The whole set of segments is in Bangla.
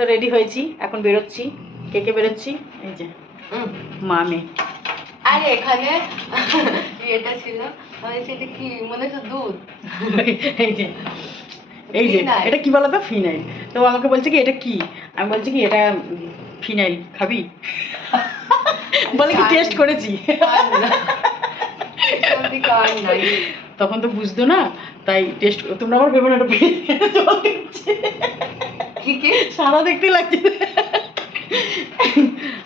তো রেডি হয়েছি এখন বেরোচ্ছি। কে কে বেরোচ্ছি? এই যে। মা মেয়ে আরে এখানে এটা ছিল সেটা কি মনে হচ্ছে দুধ। এই যে এই যে। এটা কি বলতো ফিনাইল। তো আমাকে বলছে কি এটা কি? আমি বলছি কি এটা ফিনাইল খাবি? বলে কি টেস্ট করেছি। তখন তো বুঝতো না তাই টেস্ট তোমরা আবার ভেবে না এটা। কি কি সাদা দেখতে লাগছে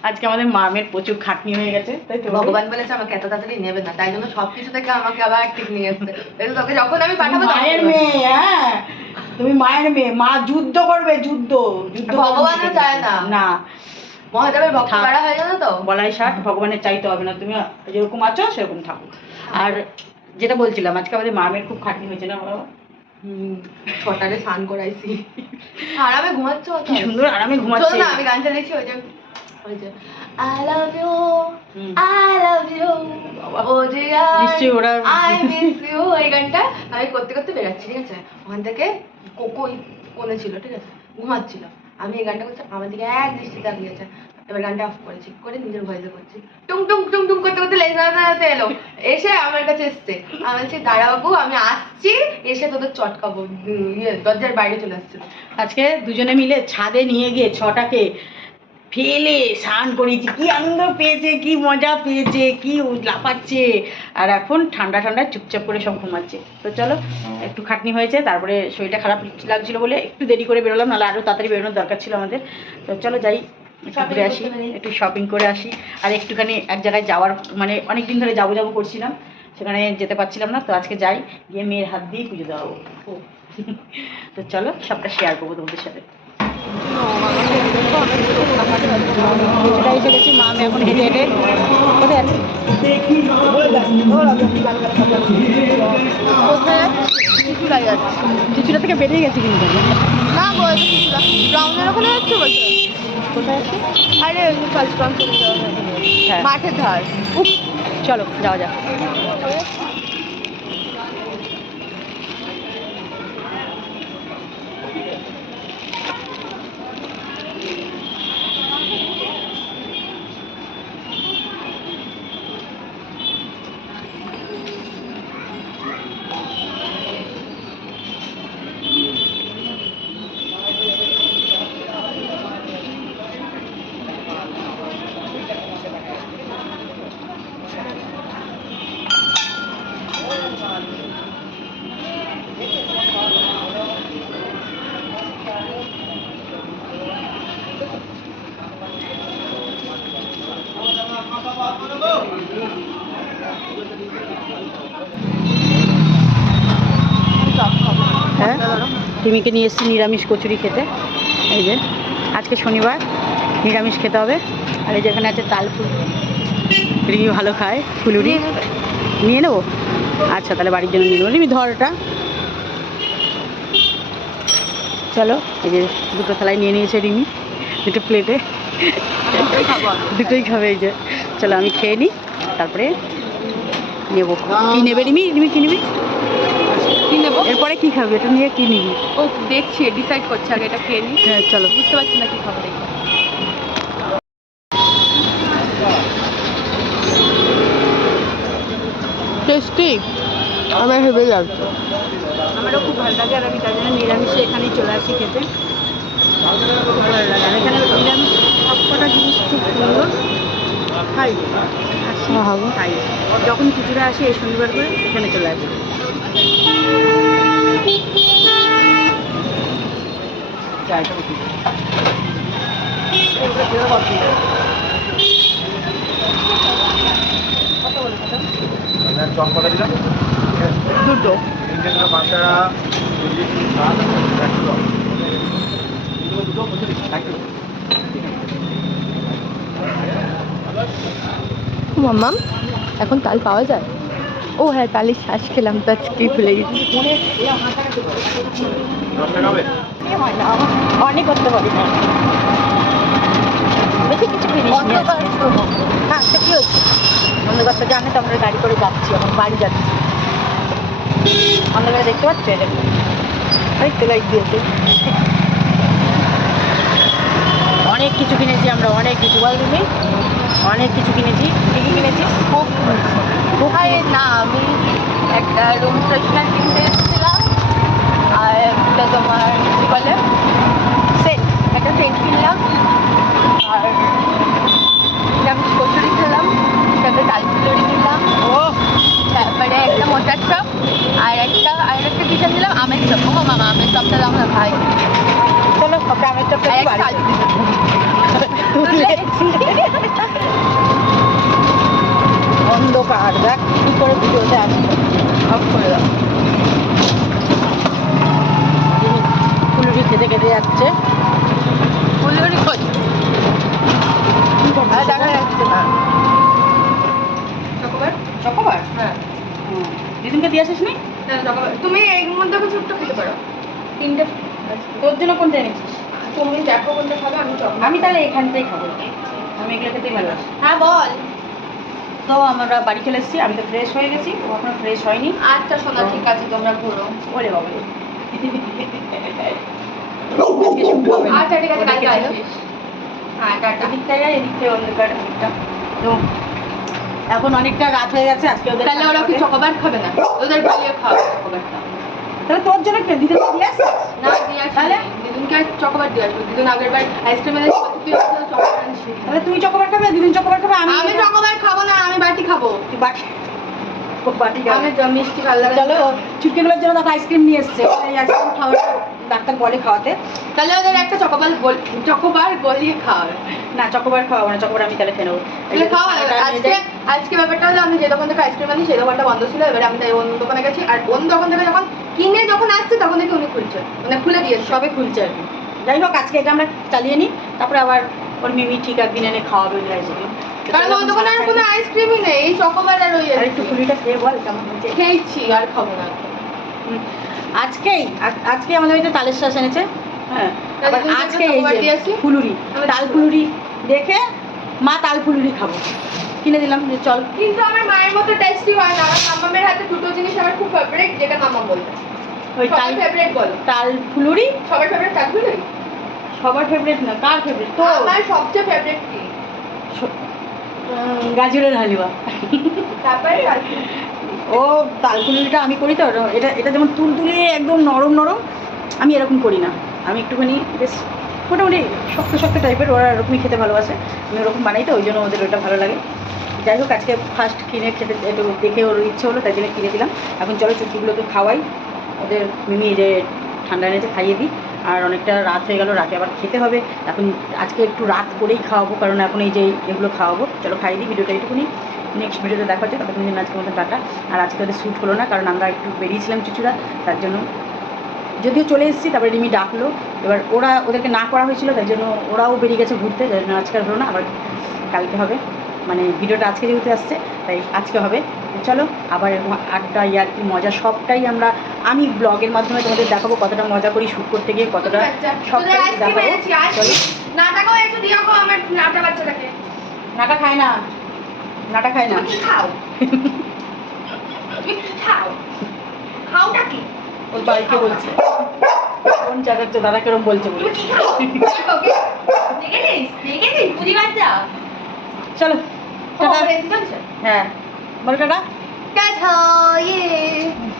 আজকে আমাদের মামের প্রচুর খাটনি হয়ে গেছে তাই তো ভগবান বলেছে আমাকে এত তাড়াতাড়ি নেবে না তাই জন্য সবকিছু থেকে আমাকে আবার ঠিক নিয়ে তোকে যখন আমি পাঠাবো মায়ের মেয়ে হ্যাঁ তুমি মায়ের মেয়ে মা যুদ্ধ করবে যুদ্ধ যুদ্ধ ভগবানও। চায় না। না মহাদেবের ভক্ত থাক। বাড়া হয়ে যাবে তো বলাই ষাট ভগবানের চাইতে হবে না তুমি যেরকম আছো সেরকম থাকো আর যেটা বলছিলাম আজকে আমাদের মামের খুব খাটনি হয়েছে না বাবা? ছটারে স্নান করাইছি। আরামে ঘুমাচ্ছ কি সুন্দর আরামে শোনো না আমি গান চালিয়েছি ওই যে ওই যে I love you hmm. I love you ও যে নিশ্চয়ই ওরা- আই মিস ইউ এই গানটা আমি করতে করতে বেরাচ্ছি ঠিক আছে? ওখান থেকে কোকো কোনে ছিল ঠিক আছে? ঘুমাচ্ছিল। আমি এই গানটা করছি আমার দিকে এক দৃষ্টি তাকিয়েছে এবার গানটা অফ করেছি, করে নিজের ভয়েসে করছি। টুং টুং টুং টুং করতে করতে লেগে দাঁড়াতে এলো। এসে আমার কাছে এসছে। আমি বলছি দাঁড়া আমি আসছি। এসে তোদের চটকাবো ইয়ে দরজার বাইরে চলে আসছে আজকে দুজনে মিলে ছাদে নিয়ে গিয়ে ছটাকে ফেলে স্নান করিয়েছি। কি আনন্দ পেয়েছে, কি মজা পেয়েছে, কি লাফাচ্ছে। আর এখন ঠান্ডা ঠান্ডা চুপচাপ করে সব ঘুমাচ্ছে। তো চলো, একটু খাটনি হয়েছে, তারপরে শরীরটা খারাপ লাগছিল বলে একটু দেরি করে বেরোলাম, নাহলে আরও তাড়াতাড়ি বেরোনোর দরকার ছিল আমাদের। তো চলো যাই। একটু ঘুরে আসি একটু শপিং করে আসি। আর একটুখানি এক জায়গায় যাওয়ার মানে অনেক দিন ধরে যাব যাব করছিলাম সেখানে যেতে পারছিলাম না তো আজকে যাই গিয়ে মেয়ের হাত দিয়ে পুজো দেওয়াবো তো চলো সবটা শেয়ার করব তোমাদের সাথে। গেছি মা আমি এখন হেঁটে হেঁটে কোথায়? আছে কোথায় কিছুটা থেকে বেরিয়ে গেছি কিন্তু। না গো কিছুটা ব্রাউনের ওখানে যাচ্ছে বলছে? কোথায় আছে? আরে ফার্স্ট কাম চলে যাওয়া হ্যাঁ। ধার। উফ চলো যাওয়া যাক হ্যাঁ রিমিকে নিয়ে এসেছি নিরামিষ কচুরি খেতে। এই যে আজকে শনিবার নিরামিষ খেতে হবে। আর এই যেখানে আছে তাল ফুল রিমি ভালো খায় ফুলুরি। নিয়ে নেব। আচ্ছা তাহলে বাড়ির জন্য নিয়ে নেব। রিমি ধর এটা। চলো এই যে দুটো থালায় নিয়ে নিয়েছে রিমি দুটো প্লেটে। দুটোই খাবে এই যে। চলো আমি খেয়ে নিই তারপরে নেব। কি নেবে রিমি? রিমি কি নেব? এরপরে কি খাবে? এটা নিয়ে কি নিবি? ও দেখছি ডিসাইড করছি আগে এটা খেয়ে নিই। হ্যাঁ চলো। বুঝতে পারছি না কি খাব দেখি। টেস্টি? আমার হেবে লাগছে আমারও খুব ভালো লাগে আর আমি তার জন্য নিরামিষে এখানেই চলে আসি খেতে। খুব ভালো লাগে। আর এখানে নিরামিষ সব কটা জিনিস খুব সুন্দর। খাই। আসি। খাই। যখন কিছুটা আসি এই শনিবার করে এখানে চলে আসি। চপ করে দিলাম দুটো। তিনটে পাঁচটা ভাত দুটো মাম্মাম এখন তাল পাওয়া যায়? ও হ্যাঁ তালের শ্বাস খেলাম তো আজকেই ভুলে গেছি। হয় না, অনেক করতে পারি না বেশি কিছু। হ্যাঁ কি জানে তো আমরা গাড়ি করে যাচ্ছি এখন বাড়ি যাচ্ছি অন্ধকারে দেখতে পাচ্ছ এটা ওই তো লাইট দিয়েছে কিছু কিনেছি আমরা অনেক কিছু। বল তুমি? অনেক কিছু কিনেছি। কী কী কিনেছিস? খুব না আমি একটা রুম ফ্রেশনার আর একটা তোমার কী বলে সেন্ট একটা সেন্ট কিনলাম আর নিরামিষ কচুরি খেলাম সাথে ডাল ফুলুরি কিনলাম ও তারপরে একটা মোটার চপ আর একটা আর একটা কিচেন দিলাম আমের চপ ও মামা আমের চপটা দাম না ভাই ওকে আমের চপটা একটু একটা অন্ধকার দেখ কি করে ভিডিওতে আসবে অফ করে দাও ফুলুরি খেতে খেতে যাচ্ছে ফুলুরি কই কি করছিস আর দেখা এটা? যাচ্ছে না চকোবার চকোবার হ্যাঁ দিদুনকে দিয়ে আসিস নি তুমি এর মধ্যে কিছু খেতে পারো। তিনটে তোর জন্য কোনটা এনেছিস? তুমি দেখো কোনটা খাবে আমি আমি তাহলে এখানটাই খাব। আমি এগুলো খেতেই ভালোবাসি। হ্যাঁ বল। তো আমরা বাড়ি চলে এসেছি আমি তো ফ্রেশ হয়ে গেছি ও এখনও ফ্রেশ হয়নি। আচ্ছা সোনা ঠিক আছে তোমরা ঘুরো। ওরে বাবা। আচ্ছা ঠিক আছে কালকে ডেকেছিল। হ্যাঁ টাটা এদিক থেকে এদিক অন্ধকার এদিকটা তো এখন অনেকটা রাত হয়ে গেছে আজকে ওদের তাহলে ওরা কি চকোবার খাবে না ওদের খাওয়া চকোবারটা তাহলে তোর জন্য দিদি দিয়ে? না দিয়ে আসি তাহলে? দিদুনকে চকোবার দিয়ে আসব দিদুন আগের বার আইসক্রিম তুই চকোবার তাহলে তুই চকোবার খাবে দিদিন চকোবার খাবে আমি আমি চকোবার খাব না আমি বাটি খাব তুই বাটি বাটি খাবে। আমি মিষ্টি ভালো লাগে চলো চুটকিগুলোর জন্য দেখো আইসক্রিম নিয়ে এসছে আইসক্রিম খাওয়ার ডাক্তার বলে খাওয়াতে। তাহলে ওদের একটা চকোবার গল চকোবার গলিয়ে খাওয়াবে না চকোবার খাওয়াবো না চকোবার আমি তাহলে খেয়ে নেব। আজকে আজকে ব্যাপারটা হলো আমি যে দোকান থেকে আইসক্রিম আনি সেই দোকানটা বন্ধ ছিল এবারে আমি তাই অন্য দোকানে গেছি। আর অন্য দোকান থেকে যখন কিনে যখন আসছে তখন দেখি উনি খুলছে মানে খুলে দিয়ে সবে খুলছে আর কি। যাই হোক আজকে এটা আমরা চালিয়ে নিই। তারপরে আবার ওর মিমি ঠিক একদিন এনে খাওয়াবে ওই আইসক্রিম কারণ দোকানে আর কোনো আইসক্রিমই নেই এই চকোবার আর ওই একটু ফুলিটা খেয়ে বল কেমন হয়েছে। খেয়েছি আর খাব না। আজকেই আজ- আজকে আমাদের বাড়িতে তালের শ্বাস এনেছে। হ্যাঁ। আবার আজকে এই যে ফুলুরি তাল। ফুলুরি দেখে মা তাল ফুলুরি খাব। কিনে দিলাম যে চল। কিন্তু আমার মায়ের মতো টেস্টি হয় না। আমার মামামের হাতে দুটো জিনিস আমার খুব ফেভারিট যেটা মামা বলবে ওই তাল ফেভারিট বলো। তাল ফুলুরি? সবার ফেভারিট থাকবে না সবার ফেভারিট না কার ফেভারিট তো আমার সবচেয়ে ফেভারিট কি? গাজরের হালুয়া। তারপরে? ও তাল ফুলুরিটা আমি করি তো, এটা এটা যেমন তুলতুলে একদম নরম নরম, আমি এরকম করি না। আমি একটুখানি বেশ মোটামুটি শক্ত শক্ত টাইপের ওরা এরকমই খেতে ভালোবাসে। আমি ওরকম বানাই তো, ওই জন্য ওদের ওটা ভালো লাগে। যাই হোক, আজকে ফার্স্ট কিনে খেতে একটু দেখে ওর ইচ্ছে হলো, তাই জন্য কিনে দিলাম। এখন চলো চুটকিগুলোকে খাওয়াই। ওদের মিমি যে ঠান্ডা এনেছে, খাইয়ে দিই। আর অনেকটা রাত হয়ে গেল, রাতে আবার খেতে হবে। এখন আজকে একটু রাত করেই খাওয়াবো, কারণ এখন এই যে এগুলো খাওয়াবো। চলো খাইয়ে দিই, ভিডিওটা একটুখানি নেক্সট ভিডিওতে দেখা হচ্ছে ততক্ষণ জন্য আজকের মতো টাটা। আর আজকে ওদের শ্যুট হলো না কারণ আমরা একটু বেরিয়েছিলাম চুচুরা তার জন্য যদিও চলে এসেছি তারপরে রিমি ডাকলো। এবার ওরা ওদেরকে না করা হয়েছিল তাই জন্য ওরাও বেরিয়ে গেছে ঘুরতে যার জন্য আজকে হলো না আবার কালকে হবে। মানে ভিডিওটা আজকে যেহেতু আসছে তাই আজকে হবে। চলো আবার আড্ডা ইয়ার কি মজা সবটাই আমরা আমি ব্লগের মাধ্যমে তোমাদের দেখাবো কতটা মজা করি শ্যুট করতে গিয়ে কতটা আচ্ছা, সবটাই দেখাবো। চলো। আইসক্রিম। একটু দিয়ে আমার নাটা বাচ্চাটাকে। নাটা খায় না। নাটা খায় না। কি খাও? তুমি কি খাও? খাওটা কি? ওর বাড়িকে বলছে। কোন চাচাচ্ছে দাদা কেরম বলছে বলে। কি খাও? চলো হ্যাঁ। বল টাটা ইয়ে।